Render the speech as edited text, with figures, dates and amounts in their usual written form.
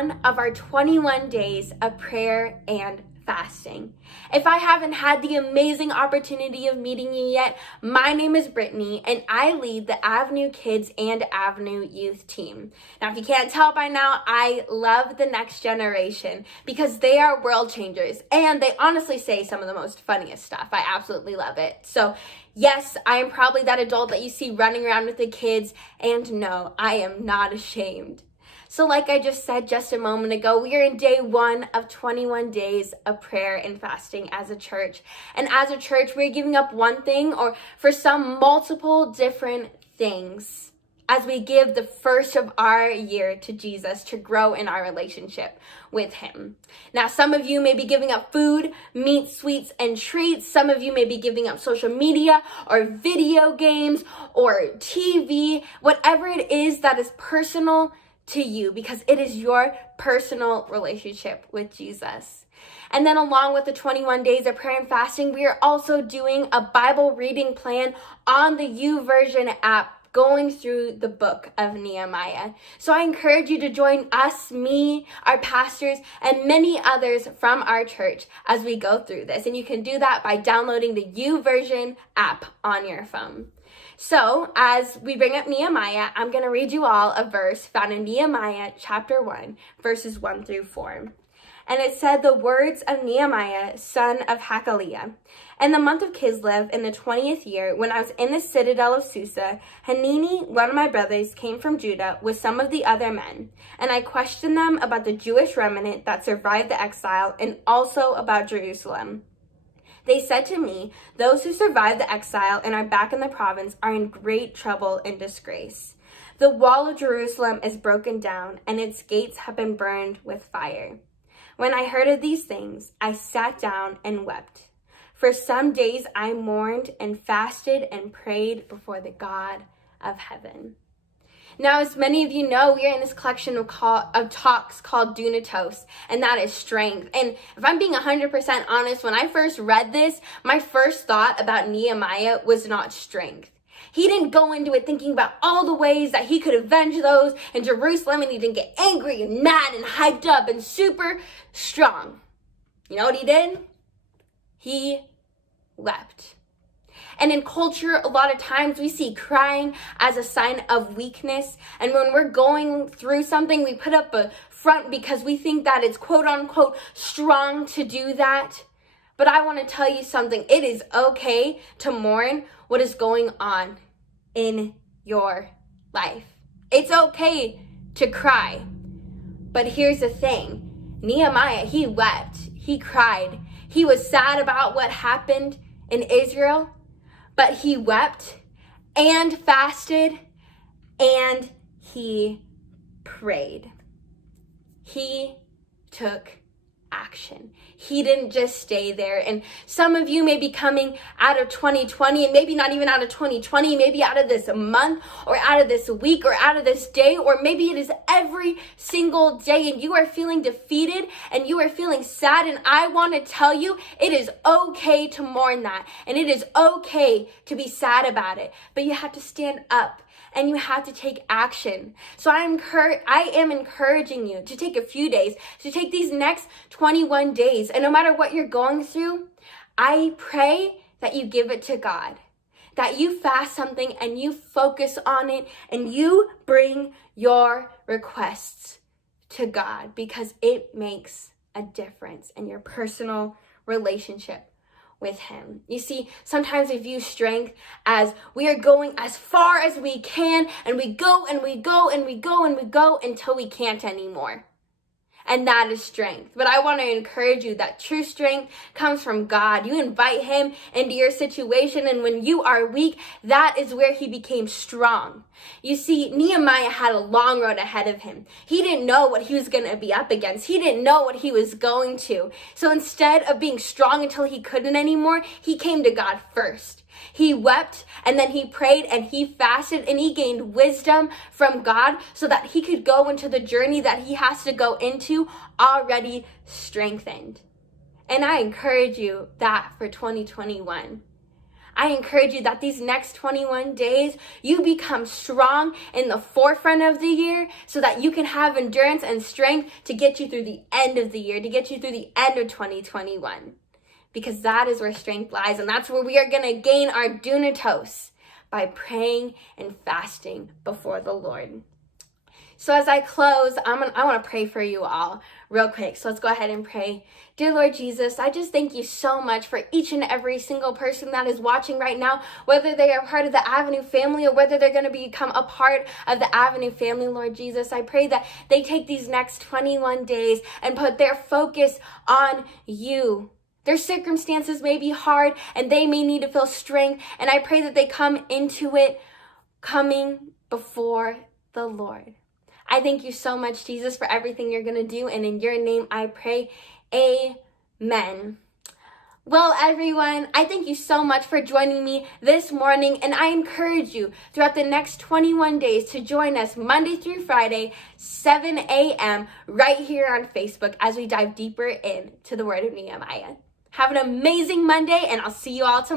Of our 21 days of prayer and fasting. If I haven't had the amazing opportunity of meeting you yet, my name is Brittany and I lead the Avenue Kids and Avenue Youth team. Now, if you can't tell by now, I love the next generation because they are world changers and they honestly say some of the most funniest stuff. I absolutely love it. So yes, I am probably that adult that you see running around with the kids, and no, I am not ashamed. So like I just said just a moment ago, we are in day 1 of 21 days of prayer and fasting as a church. And as a church, we're giving up one thing, or for some, multiple different things, as we give the first of our year to Jesus to grow in our relationship with him. Now, some of you may be giving up food, meat, sweets, and treats. Some of you may be giving up social media or video games or TV, whatever it is that is personal to you, because it is your personal relationship with Jesus. And then along with the 21 days of prayer and fasting, we are also doing a Bible reading plan on the YouVersion app, going through the book of Nehemiah. So I encourage you to join us, me, our pastors, and many others from our church as we go through this. And you can do that by downloading the YouVersion app on your phone. So as we bring up Nehemiah, I'm going to read you all a verse found in Nehemiah chapter 1, verses 1 through 4. And it said, the words of Nehemiah, son of Hakaliah. In the month of Kislev, in the 20th year, when I was in the citadel of Susa, Hanani, one of my brothers, came from Judah with some of the other men. And I questioned them about the Jewish remnant that survived the exile and also about Jerusalem. They said to me, those who survived the exile and are back in the province are in great trouble and disgrace. The wall of Jerusalem is broken down, and its gates have been burned with fire. When I heard of these things, I sat down and wept. For some days I mourned and fasted and prayed before the God of heaven. Now, as many of you know, we are in this collection of talks called Dunatos, and that is strength. And if I'm being 100% honest, when I first read this, my first thought about Nehemiah was not strength. He didn't go into it thinking about all the ways that he could avenge those in Jerusalem, and he didn't get angry and mad and hyped up and super strong. You know what he did? He wept. And in culture, a lot of times we see crying as a sign of weakness. And when we're going through something, we put up a front because we think that it's quote unquote strong to do that. But I want to tell you something. It is okay to mourn what is going on in your life. It's okay to cry. But here's the thing. Nehemiah, he wept. He cried. He was sad about what happened in Israel. But he wept and fasted and he prayed. He took action. He didn't just stay there. And some of you may be coming out of 2020, and maybe not even out of 2020, maybe out of this month or out of this week or out of this day, or maybe it is every single day, and you are feeling defeated and you are feeling sad. And I want to tell you, it is okay to mourn that, and it is okay to be sad about it, but you have to stand up and you have to take action. So I am encouraging you to take a few days, to take these next 21 days. And no matter what you're going through, I pray that you give it to God, that you fast something and you focus on it and you bring your requests to God, because it makes a difference in your personal relationship with him. You see, sometimes we view strength as we are going as far as we can, and we go and we go and we go and we go until we can't anymore. And that is strength. But I want to encourage you that true strength comes from God. You invite him into your situation, and when you are weak, that is where he became strong. You see, Nehemiah had a long road ahead of him. He didn't know what he was going to be up against. He didn't know what he was going to. So instead of being strong until he couldn't anymore, he came to God first. He wept, and then he prayed, and he fasted, and he gained wisdom from God so that he could go into the journey that he has to go into already strengthened. And I encourage you that for 2021. I encourage you that these next 21 days, you become strong in the forefront of the year so that you can have endurance and strength to get you through the end of the year, to get you through the end of 2021. Because that is where strength lies, and that's where we are going to gain our dunatos, by praying and fasting before the Lord. So as I close, I want to pray for you all real quick. So let's go ahead and pray. Dear Lord Jesus, I just thank you so much for each and every single person that is watching right now, whether they are part of the Avenue family or whether they're going to become a part of the Avenue family, Lord Jesus. I pray that they take these next 21 days and put their focus on you. Their circumstances may be hard and they may need to feel strength, and I pray that they come into it coming before the Lord. I thank you so much, Jesus, for everything you're going to do, and in your name I pray, amen. Well, everyone, I thank you so much for joining me this morning, and I encourage you throughout the next 21 days to join us Monday through Friday, 7 a.m. right here on Facebook as we dive deeper into the Word of Nehemiah. Have an amazing Monday, and I'll see you all tomorrow.